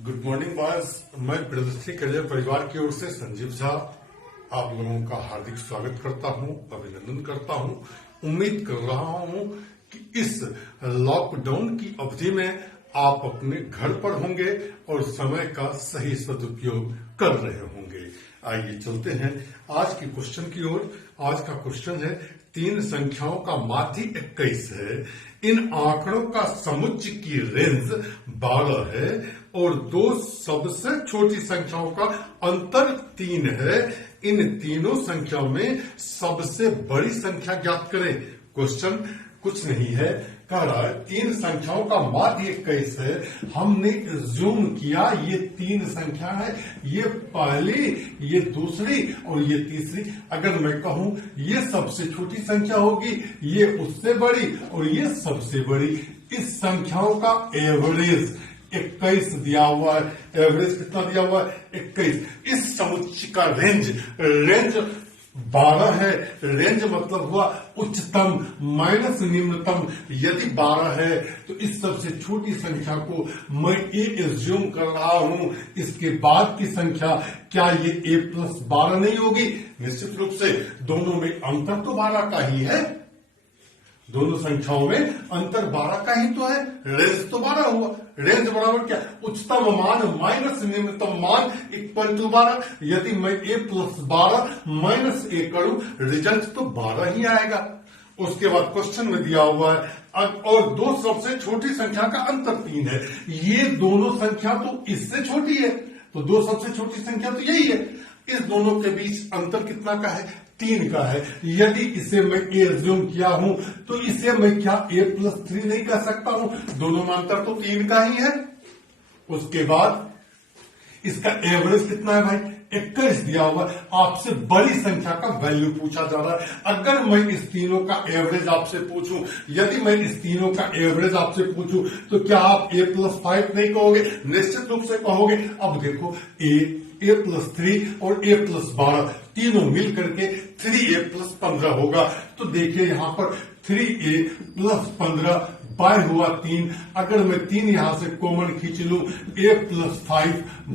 Good morning boys. मैं प्रदर्शनी career परिवार की ओर से संजीव झा आप लोगों का हार्दिक स्वागत करता हूं, अभिनंदन करता हूं। उम्मीद कर रहा हूं कि इस लॉकडाउन की अवधि में आप अपने घर पर होंगे और समय का सही सदुपयोग कर रहे होंगे। आइए चलते हैं आज के क्वेश्चन की ओर। आज का क्वेश्चन है, 3 संख्याओं का माध्य 21 है, इन आंकड़ों का समुच्चय की रेंज 12 है और 2 सबसे छोटी संख्याओं का अंतर 3 है। इन तीनों संख्याओं में सबसे बड़ी संख्या ज्ञात करें। क्वेश्चन कुछ नहीं है, कह रहा है 3 संख्याओं का माध्य 21 है। हमने जूम किया, ये 3 संख्या है, ये पहली, ये दूसरी और ये तीसरी। अगर मैं कहूं ये सबसे छोटी संख्या होगी, ये उससे बड़ी और ये सबसे बड़ी। इस संख्याओं का एवरेज 21 दिया हुआ है। एवरेज कितना दिया हुआ है? 21। इस समुच्चय का रेंज 12 है। रेंज मतलब हुआ उच्चतम माइनस निम्नतम। यदि 12 है तो इस सबसे छोटी संख्या को मैं ए एज्यूम कर रहा हूं, इसके बाद की संख्या क्या ये a प्लस 12 नहीं होगी? निश्चित रूप से दोनों में अंतर तो 12 का ही है। दोनों संख्याओं में अंतर 12 का ही तो है। रेंज तो 12 हुआ। रेंज बराबर क्या? उच्चतम मान माइनस निम्नतम मान इक्वल टू 12। यदि मैं a प्लस 12 माइनस a करूं, रिजल्ट तो 12 ही आएगा। उसके बाद क्वेश्चन में दिया हुआ है और 2 सबसे छोटी संख्या का अंतर 3 है। ये दोनों संख्या तो इससे छोटी है, तो 2 सबसे छोटी संख्या तो यही है। इस दोनों के बीच अंतर कितना का है? 3 का है। यदि इसे मैं ए एज्यूम किया हूं तो इसे मैं क्या a प्लस 3 नहीं कह सकता हूं? दोनों में अंतर तो 3 का ही है। उसके बाद इसका एवरेज कितना है भाई? 21 दिया हुआ है। आपसे बड़ी संख्या का वैल्यू पूछा जा रहा है। अगर मैं इस तीनों का एवरेज आपसे पूछूं, यदि मैं इस तीनों का एवरेज आपसे पूछूं तो क्या आप a प्लस 5 नहीं कहोगे? निश्चित रूप से कहोगे। अब देखो a प्लस 3 और a प्लस 12 तीनों मिल करके 3a प्लस 15 होगा। तो देखिए यहां पर 3a प्लस 15 बाय हुआ 3। अगर मैं 3 यहां से कॉमन खींच लूं, a प्लस 5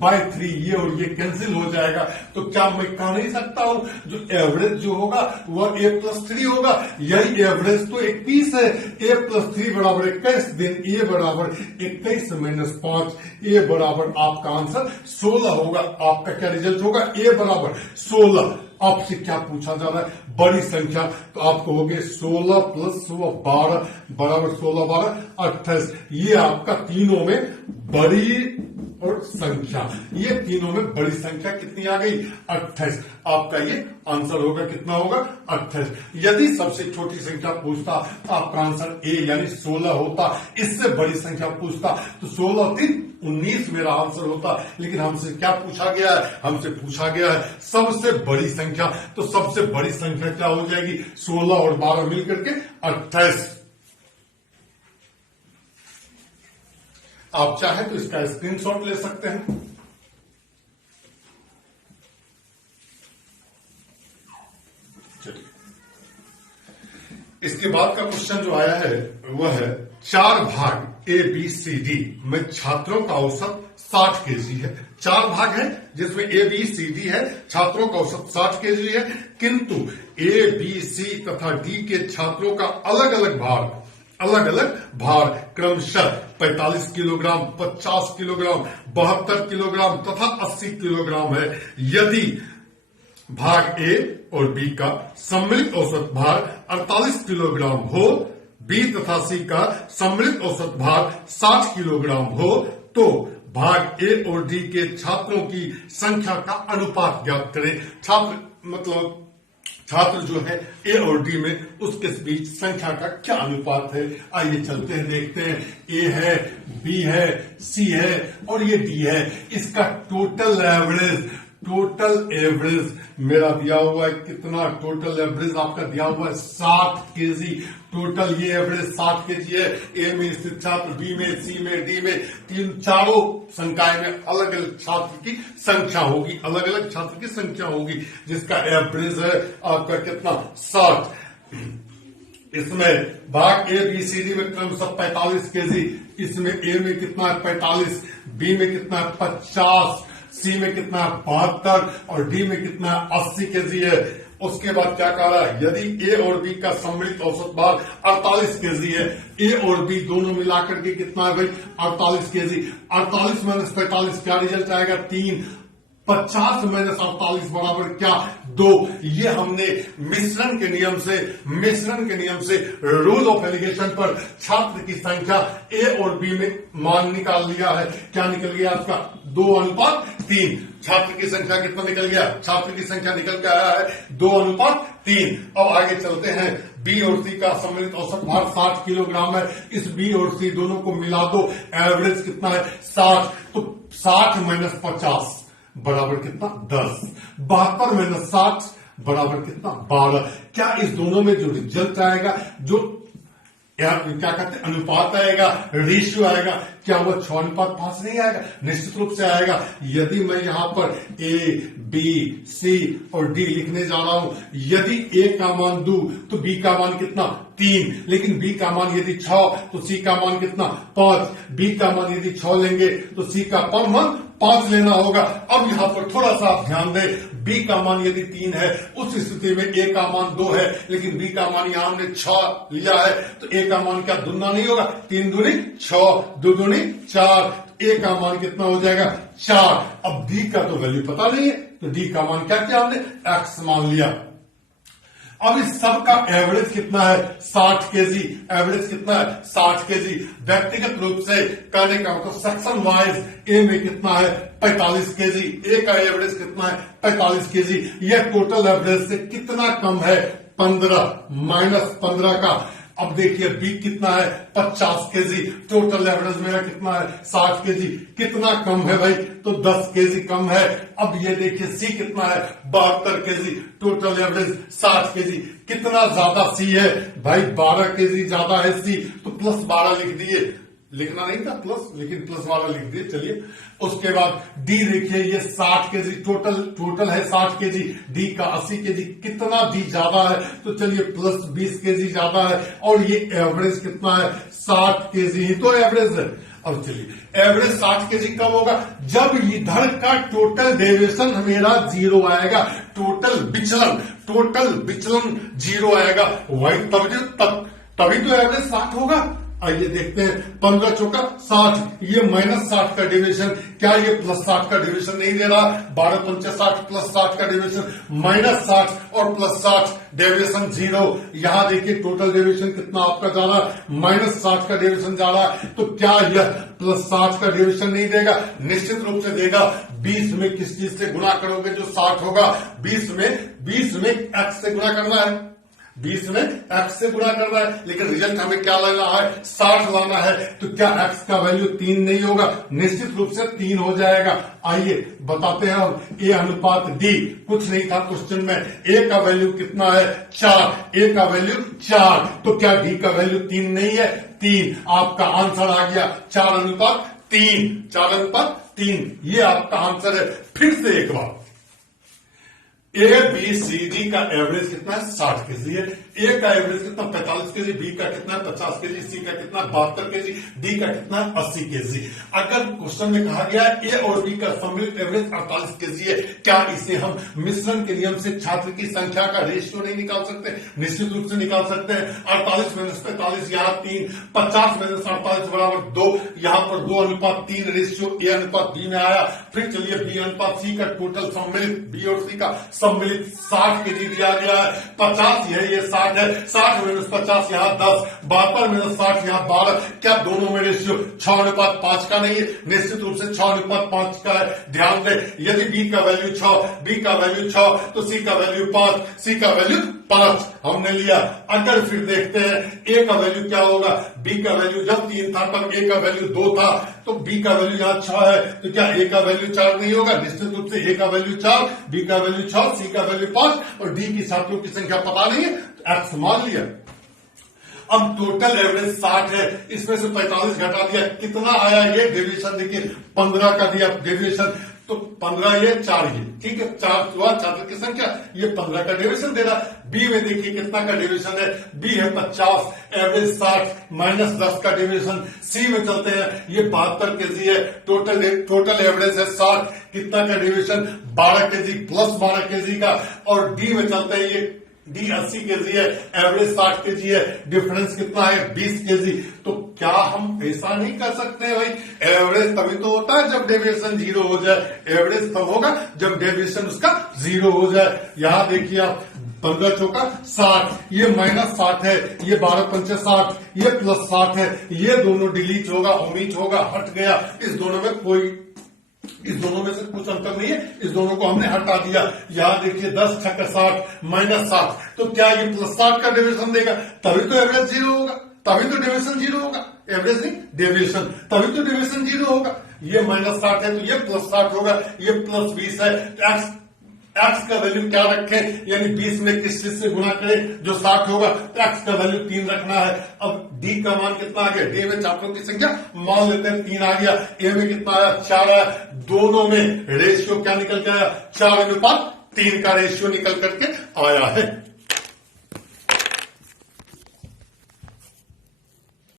बाय 3, ये और ये कैंसिल हो जाएगा। तो क्या मैं कह नहीं सकता हूं जो एवरेज जो होगा वह a प्लस 3 होगा? यही एवरेज तो 21 है। a प्लस 3 बराबर 21, देन a बराबर 21 माइनस 5, a बराबर आपका आंसर 16 होगा। आपका क्या रिजल्ट होगा? a बराबर 16। आपसे क्या पूछा जा रहा है? बड़ी संख्या। तो आप कहोगे 16 प्लस 12 बराबर 16 12 28। ये आपका तीनों में बड़ी और संख्या, ये तीनों में बड़ी संख्या कितनी आ गई? 28। आपका ये आंसर होगा, कितना होगा? 28। यदि सबसे छोटी संख्या पूछता तो आपका आंसर a यानी 16 होता। इससे बड़ी संख्या पूछता तो 16 3 19 मेरा आंसर होता। लेकिन हमसे क्या पूछा गया है? हमसे पूछा गया है सबसे बड़ी संख्या। तो सबसे बड़ी संख्या क्या हो जाएगी? 16 और 12 मिलकर के 28। आप चाहे तो इसका स्क्रीनशॉट ले सकते हैं। चलिए, इसके बाद का क्वेश्चन जो आया है वह है 4 भाग ABCD में छात्रों का औसत 60 केजी है। 4 भाग है जिसमें ABCD है, छात्रों का औसत 60 केजी है, किंतु ABC तथा D के छात्रों का अलग अलग भार क्रमशः 45 किलोग्राम, 50 किलोग्राम, 72 किलोग्राम तथा 80 किलोग्राम है। यदि भाग A और B का सम्मिलित औसत भार 48 किलोग्राम हो, B तथा C का सम्मिलित औसत भार 60 किलोग्राम हो, तो भाग A और D के छात्रों की संख्या का अनुपात ज्ञात करें। छात्र जो है A और D में, उसके बीच संख्या का क्या अनुपात है? आइए चलते हैं, देखते हैं। A है, B है, C है और ये D है। इसका टोटल एवरेज मेरा दिया हुआ है कितना? टोटल एवरेज आपका दिया हुआ है 60 केजी। टोटल ये एवरेज 60 केजी है। ए में स्थित छात्र, बी में, सी में, डी में, चारों संकाय में अलग अलग छात्र की संख्या होगी, अलग अलग छात्र की संख्या होगी, जिसका एवरेज है आपका कितना? 60। इसमें भाग ए बी सी डी में क्रमशः 45 केजी, इसमें ए में कितना है 45, बी में कितना है 50, सी में कितना है 72 और डी में कितना है 80 केजी है। उसके बाद क्या कह रहा है, यदि ए और बी का सम्मिलित औसत भार 48 केजी है, ए और बी दोनों मिलाकर के कितना है भाई 48 केजी, 48 माइनस 45 क्या रिजल्ट आएगा 3, 50 माइनस 48 बराबर क्या 2। ये हमने मिश्रण के नियम से रूल ऑफ एलिगेशन पर छात्र की संख्या ए और बी में मान निकाल लिया है। क्या निकल गया आपका 2:3। छात्र की संख्या कितना निकल गया, छात्र की संख्या निकल के आया है 2:3। अब आगे चलते हैं, बी और सी का सम्मिलित औसत भार 60 किलोग्राम है। इस बी और सी दोनों को मिला दो, एवरेज कितना है 60, तो 60 माइनस 50 बराबर कितना 10, 72 माइनस 60 बराबर कितना 12। क्या इस दोनों में जो रिजल्ट आएगा, जो क्या कहते हैं अनुपात आएगा, रेशियो आएगा, क्या वो 6:5 नहीं आएगा? निश्चित रूप से आएगा। यदि मैं यहां पर ए बी सी और डी लिखने जा रहा हूं, यदि ए का मान 2 तो बी का मान कितना 3, लेकिन बी का मान यदि 6 तो सी का मान कितना 5, बी का मान यदि 6 लेंगे तो सी का पर मान 5 लेना होगा। अब यहां पर थोड़ा सा आप ध्यान दें, बी का मान यदि 3 है उस स्थिति में ए का मान 2 है, लेकिन बी का मान यहां हमने 6 लिया है, तो ए का मान क्या दुगना नहीं होगा, 3 दूनी 6, 2 दूनी 4, ए का मान कितना हो जाएगा 4। अब डी का तो वैल्यू पता नहीं है, तो डी का मान क्या किया हमने एक्स मान लिया। अब इस सब का एवरेज कितना है 60 केजी, एवरेज कितना है 60 केजी। व्यक्तिगत रूप से कहने का मतलब सेक्शन वाइज ए में कितना है 45 केजी, ए का एवरेज कितना है 45 केजी। यह टोटल एवरेज से कितना कम है 15, माइनस 15 का। अब देखिए बी कितना है 50 केजी, टोटल एवरेज मेरा कितना है 60 केजी, कितना कम है भाई, तो 10 केजी कम है। अब ये देखिए सी कितना है 72 केजी, टोटल एवरेज 60 केजी, कितना ज्यादा सी है भाई 12 केजी ज्यादा है सी, तो प्लस 12 लिख दिए, लिखना नहीं था प्लस, लेकिन प्लस 12 लिख दिए। चलिए उसके बाद डी देखिए, ये 60 केजी टोटल है 60 केजी, डी का 80 केजी, कितना डी ज्यादा है, तो चलिए प्लस 20 केजी ज्यादा है, और ये एवरेज कितना है 60 केजी ही तो एवरेज है। अब चलिए एवरेज 60 केजी कब होगा, जब इधर का टोटल डेविएशन मेरा 0 आएगा, टोटल विचलन 0 आएगा, वही तभी तो एवरेज 60 होगा। आइए देखते हैं, 15 चौका 60, ये माइनस 60 का डिविजन, क्या ये प्लस 60 का डिविजन नहीं दे रहा, 12 पंचे 60 प्लस 60 का डिविजन, माइनस 60 और प्लस 60 डेविएशन 0। यहां देखिए टोटल डेविएशन कितना आपका जा रहा है माइनस 60 का डेविएशन जा रहा है, तो क्या यह प्लस 60 का डेविएशन नहीं देगा, निश्चित रूप से देगा। 20 में किस चीज से गुना करोगे जो 60 होगा, 20 में x से गुना करना है, 20 में x से गुणा करना है, लेकिन रिजल्ट हमें क्या लाना है 60 लाना है, तो क्या x का वैल्यू 3 नहीं होगा, निश्चित रूप से 3 हो जाएगा। आइए बताते हैं हम, a अनुपात d, कुछ नहीं था क्वेश्चन में, a का वैल्यू कितना है 4, a का वैल्यू 4, तो क्या d का वैल्यू 3 नहीं है, 3, आपका आंसर आ गया 4:3, ये आपका आंसर है। फिर से एक बार, ए बी सी डी का एवरेज कितना है 60 केजी है, ए का एवरेज कितना 45 केजी, बी का कितना 50 केजी, सी का कितना 72 केजी, डी का कितना 80 केजी। अगर क्वेश्चन में कहा गया ए और बी का सम्मिलित एवरेज 48 केजी है, क्या इसे हम मिश्रण के नियम से छात्र की संख्या का रेशियो नहीं निकाल सकते, निश्चित रूप से निकाल सकते हैं। 48 माइनस 45 यहाँ 3, 50 माइनस 48 बराबर 2, यहाँ पर 2:3 रेशियो ए अनुपात बी में आया। फिर चलिए बी अनुपात सी का टोटल सम्मिलित, बी और सी का सम्मिलित 60 केजी दिया गया है, 50 है ये 60 है, 60 माइनस 50 यहाँ 10, 72 माइनस 60 यहाँ 12, क्या दोनों में रेशियो 6:5 का नहीं है, निश्चित रूप से 6:5 का है। ध्यान दें, यदि बी का वैल्यू 6 तो सी का वैल्यू 5 हमने लिया। अगर फिर देखते हैं ए का वैल्यू क्या होगा, बी का वैल्यू जब 3 था तब ए का वैल्यू 2 था, तो बी का वैल्यू यहाँ 6 है, तो क्या ए का वैल्यू 4 नहीं होगा, निश्चित रूप से ए का वैल्यू 4, बी का वैल्यू 6, सी का वैल्यू 5 और डी की छात्रों की संख्या पता नहीं है, तो एक्स मान लिया। अब टोटल एवरेज 60 है, इसमें से 45 घटा दिया, कितना आया ये डेविएशन देखिए 15 का दिया डेविएशन, तो 15 ये 4 ये, ठीक है, 4 हुआ छात्र की संख्या, ये 15 का डेविएशन दे रहा। बी में देखिए कितना का डेविएशन है, बी है 50, एवरेज 60 माइनस 10 का डेविएशन। सी में चलते हैं, ये 72 केजी है, टोटल एवरेज है 60, कितना का डेविएशन 12 केजी प्लस 12 केजी का। और डी में चलते हैं, ये डी 80 केजी है, एवरेज 60 केजी है, डिफरेंस कितना है 20 केजी। तो क्या हम ऐसा नहीं कर सकते भाई, एवरेज तभी तो होता है जब डेविएशन 0 हो जाए, एवरेज तब होगा जब डेविएशन उसका 0 हो जाए। यहां देखिए आप 15 चौका 60, ये माइनस 60 है, ये 12 पंचे 60, ये प्लस 60 है, ये दोनों डिलीट होगा, ओमिट होगा, हट गया। इस दोनों में से कुछ अंतर नहीं है, इस दोनों को हमने हटा दिया। यहां देखिए 10 छक्का 60 माइनस 60, तो क्या ये प्लस 60 का डेविएशन देगा, तभी तो एवरेज 0 होगा, तभी तो डेविएशन 0 होगा, एवरेज नहीं डेविएशन, तभी तो डेविएशन 0 होगा। ये माइनस 60 है तो ये प्लस 60 होगा, ये प्लस 20 है। एक्स का वैल्यू क्या रखें, यानी 20 में किस चीज से गुणा करें जो 60 होगा, तो एक्स का वैल्यू 3 रखना है। अब डी का मान कितना आ गया, डी में छात्रों की संख्या मान लेते हैं 3 आ गया, ए में कितना आया 4 आया, दोनों में रेशियो क्या निकल के आया 4:3 का रेशियो निकल करके आया है।